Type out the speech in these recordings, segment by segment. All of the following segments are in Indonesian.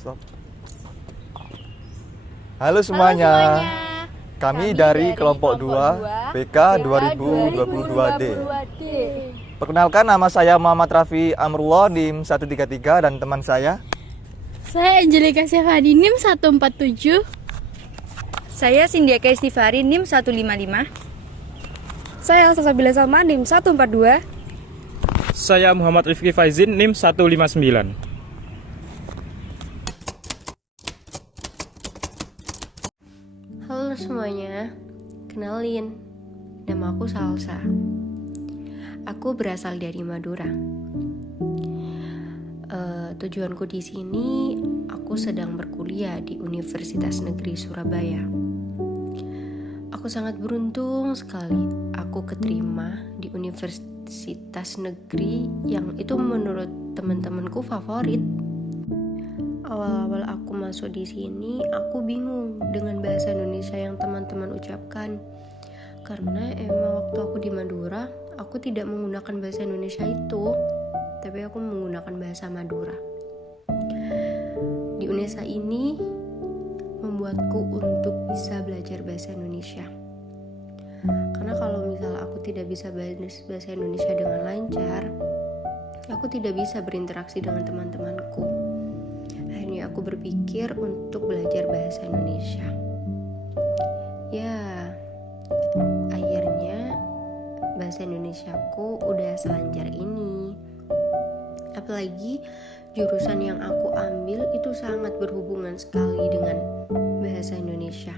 Stop. Halo semuanya. Kami dari kelompok 2 BK 2022D. Perkenalkan, nama saya Muhammad Rafi Amrullah NIM 133 dan teman saya Angelika Syafadi NIM 147. Saya Sindiaka Istifari NIM 155. Saya Salsabila Salma NIM 142. Saya Muhammad Rifki Faizin NIM 159. Halo semuanya, kenalin, nama aku Salsa. Aku berasal dari Madura. Tujuanku di sini, aku sedang berkuliah di Universitas Negeri Surabaya. Aku sangat beruntung sekali. Aku keterima di Universitas Negeri yang itu menurut teman-temanku favorit. Awal-awal aku masuk di sini, aku bingung dengan bahasa Indonesia yang teman-teman ucapkan. Karena emang waktu aku di Madura, aku tidak menggunakan bahasa Indonesia itu, tapi aku menggunakan bahasa Madura. Di UNESA ini membuatku untuk bisa belajar bahasa Indonesia. Karena kalau misalnya aku tidak bisa bahasa Indonesia dengan lancar, aku tidak bisa berinteraksi dengan teman-temanku. Akhirnya aku berpikir untuk belajar bahasa Indonesia. Ya, akhirnya bahasa Indonesiaku udah selancar ini. Apalagi jurusan yang aku ambil itu sangat berhubungan sekali dengan bahasa Indonesia.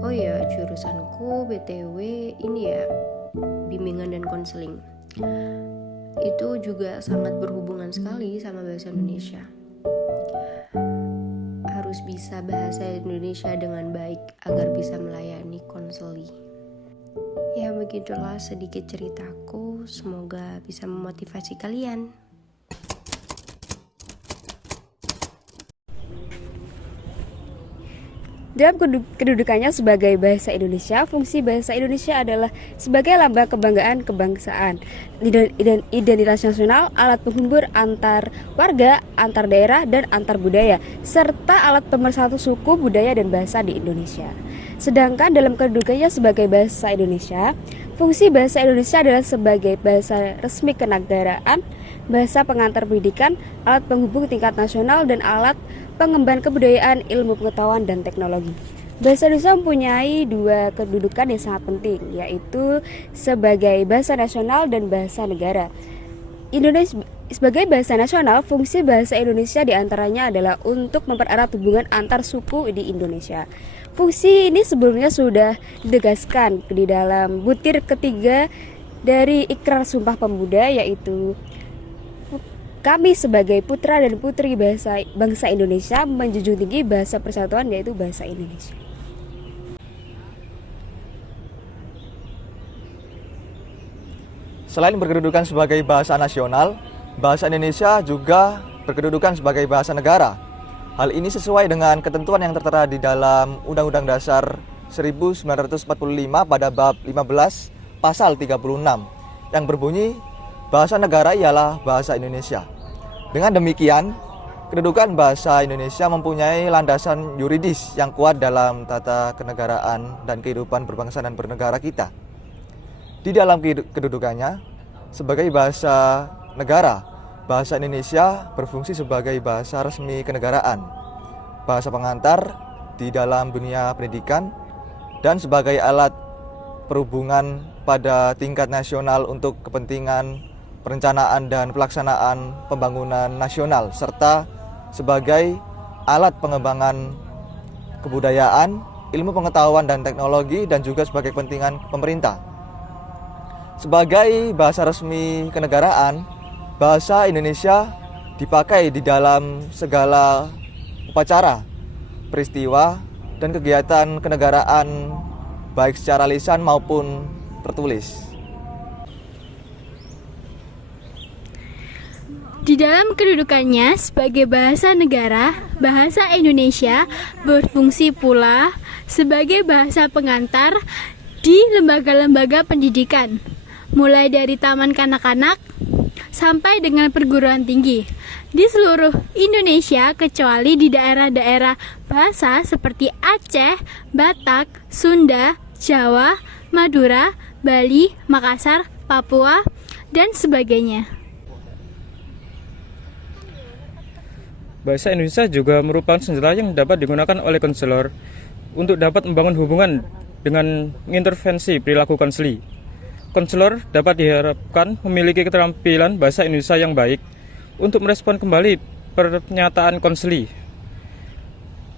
Oh ya, jurusanku BTW ini ya, bimbingan dan konseling. Itu juga sangat berhubungan sekali sama bahasa Indonesia. Harus bisa bahasa Indonesia dengan baik agar bisa melayani konseli. Ya, begitulah sedikit ceritaku. Semoga bisa memotivasi kalian. Dalam kedudukannya sebagai bahasa Indonesia, fungsi bahasa Indonesia adalah sebagai lambang kebanggaan kebangsaan, identitas nasional, alat penghubung antar warga, antar daerah, dan antar budaya, serta alat pemersatu suku, budaya, dan bahasa di Indonesia. Sedangkan dalam kedudukannya sebagai bahasa Indonesia, fungsi bahasa Indonesia adalah sebagai bahasa resmi kenegaraan, bahasa pengantar pendidikan, alat penghubung tingkat nasional, dan alat pengemban kebudayaan, ilmu pengetahuan, dan teknologi. Bahasa Indonesia mempunyai dua kedudukan yang sangat penting, yaitu sebagai bahasa nasional dan bahasa negara. Indonesia sebagai bahasa nasional, fungsi bahasa Indonesia diantaranya adalah untuk mempererat hubungan antar suku di Indonesia. Fungsi ini sebelumnya sudah ditegaskan di dalam butir ketiga dari Ikrar Sumpah Pemuda, yaitu kami sebagai putra dan putri bangsa Indonesia menjunjung tinggi bahasa persatuan, yaitu bahasa Indonesia. Selain berkedudukan sebagai bahasa nasional, bahasa Indonesia juga berkedudukan sebagai bahasa negara. Hal ini sesuai dengan ketentuan yang tertera di dalam Undang-Undang Dasar 1945 pada bab 15 pasal 36 yang berbunyi bahasa negara ialah bahasa Indonesia. Dengan demikian, kedudukan bahasa Indonesia mempunyai landasan yuridis yang kuat dalam tata kenegaraan dan kehidupan berbangsa dan bernegara kita. Di dalam kedudukannya sebagai bahasa negara, bahasa Indonesia berfungsi sebagai bahasa resmi kenegaraan, bahasa pengantar di dalam dunia pendidikan, dan sebagai alat perhubungan pada tingkat nasional untuk kepentingan perencanaan dan pelaksanaan pembangunan nasional, serta sebagai alat pengembangan kebudayaan, ilmu pengetahuan dan teknologi, dan juga sebagai kepentingan pemerintah. Sebagai bahasa resmi kenegaraan, bahasa Indonesia dipakai di dalam segala upacara, peristiwa, dan kegiatan kenegaraan baik secara lisan maupun tertulis. Di dalam kedudukannya sebagai bahasa negara, bahasa Indonesia berfungsi pula sebagai bahasa pengantar di lembaga-lembaga pendidikan, mulai dari taman kanak-kanak sampai dengan perguruan tinggi di seluruh Indonesia kecuali di daerah-daerah bahasa seperti Aceh, Batak, Sunda, Jawa, Madura, Bali, Makassar, Papua, dan sebagainya. Bahasa Indonesia juga merupakan senjata yang dapat digunakan oleh konselor untuk dapat membangun hubungan dengan mengintervensi perilaku konseli. Konselor dapat diharapkan memiliki keterampilan bahasa Indonesia yang baik untuk merespon kembali pernyataan konseli.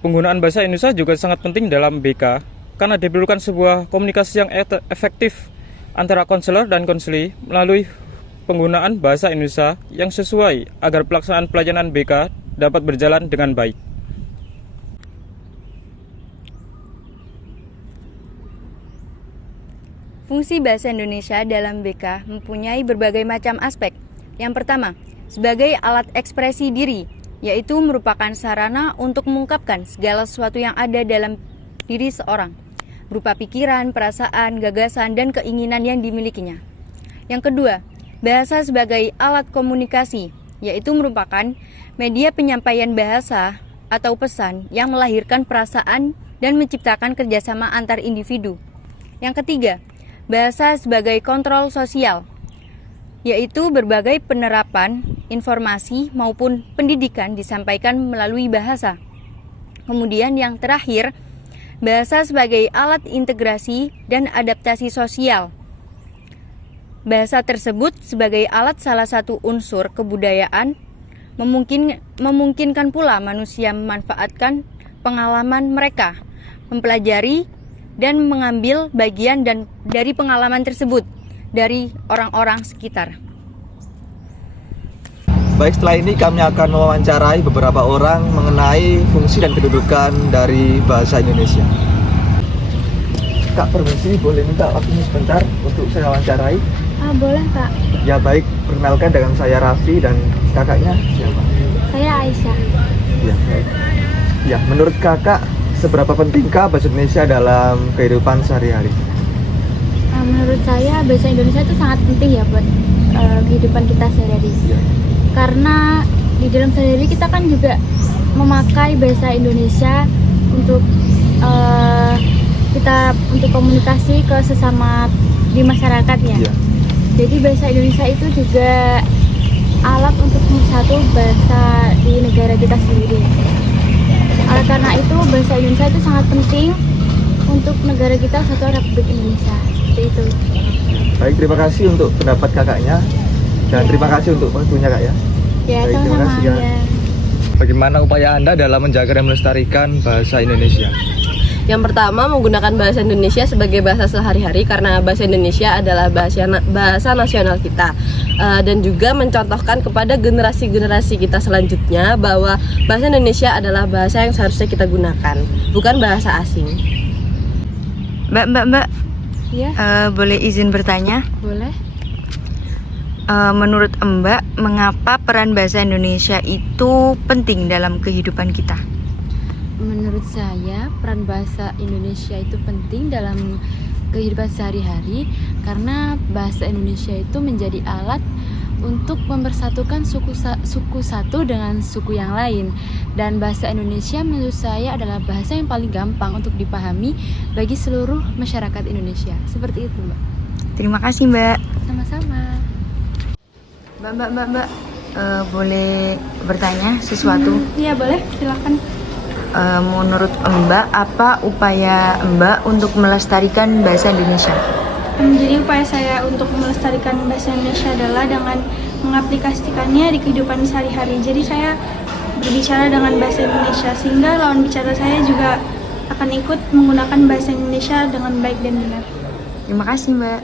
Penggunaan bahasa Indonesia juga sangat penting dalam BK karena diperlukan sebuah komunikasi yang efektif antara konselor dan konseli melalui penggunaan bahasa Indonesia yang sesuai agar pelaksanaan pelayanan BK dapat berjalan dengan baik. Fungsi bahasa Indonesia dalam BK mempunyai berbagai macam aspek. Yang pertama, sebagai alat ekspresi diri, yaitu merupakan sarana untuk mengungkapkan segala sesuatu yang ada dalam diri seorang, berupa pikiran, perasaan, gagasan, dan keinginan yang dimilikinya. Yang kedua, bahasa sebagai alat komunikasi, yaitu merupakan media penyampaian bahasa atau pesan yang melahirkan perasaan dan menciptakan kerjasama antar individu. Yang ketiga, bahasa sebagai kontrol sosial, yaitu berbagai penerapan, informasi maupun pendidikan disampaikan melalui bahasa. Kemudian yang terakhir, bahasa sebagai alat integrasi dan adaptasi sosial. Bahasa tersebut sebagai alat salah satu unsur kebudayaan memungkinkan pula manusia memanfaatkan pengalaman mereka, mempelajari dan mengambil bagian dari pengalaman tersebut dari orang-orang sekitar. Baik, setelah ini kami akan mewawancarai beberapa orang mengenai fungsi dan kedudukan dari bahasa Indonesia. Kak, permisi, boleh minta waktunya sebentar untuk saya wawancarai? Boleh, Kak. Ya baik, perkenalkan dengan saya Raffi dan kakaknya siapa? Saya Aisyah. Ya, baik. Ya, menurut kakak, seberapa pentingkah bahasa Indonesia dalam kehidupan sehari-hari? Menurut saya bahasa Indonesia itu sangat penting ya buat kehidupan kita sehari-hari. Ya. Karena di dalam sehari-hari kita kan juga memakai bahasa Indonesia untuk kita untuk komunikasi ke sesama di masyarakat ya. Ya. Jadi bahasa Indonesia itu juga alat untuk mempersatu bangsa di negara kita sendiri. Oleh karena itu bahasa Indonesia itu sangat penting untuk negara kita Kesatuan Republik Indonesia. Seperti itu. Baik, terima kasih untuk pendapat kakaknya dan terima kasih untuk waktunya kak ya. Ya, Baik, terima sama-sama kasih, ya. ya. Bagaimana upaya Anda dalam menjaga dan melestarikan bahasa Indonesia? Yang pertama, menggunakan bahasa Indonesia sebagai bahasa sehari-hari karena bahasa Indonesia adalah bahasa nasional kita. Dan juga mencontohkan kepada generasi-generasi kita selanjutnya bahwa bahasa Indonesia adalah bahasa yang seharusnya kita gunakan, bukan bahasa asing. Mbak, Ya, boleh izin bertanya? boleh. Menurut Mbak, mengapa peran bahasa Indonesia itu penting dalam kehidupan kita? Menurut saya, peran bahasa Indonesia itu penting dalam kehidupan sehari-hari karena bahasa Indonesia itu menjadi alat untuk mempersatukan suku satu dengan suku yang lain. Dan bahasa Indonesia menurut saya adalah bahasa yang paling gampang untuk dipahami bagi seluruh masyarakat Indonesia. Seperti itu, Mbak. Terima kasih, Mbak. Sama-sama. Mbak, boleh bertanya sesuatu? Iya, boleh. Silakan. Menurut Mbak, apa upaya Mbak untuk melestarikan bahasa Indonesia? Jadi upaya saya untuk melestarikan bahasa Indonesia adalah dengan mengaplikasikannya di kehidupan sehari-hari. Jadi saya berbicara dengan bahasa Indonesia sehingga lawan bicara saya juga akan ikut menggunakan bahasa Indonesia dengan baik dan benar. Terima kasih, Mbak.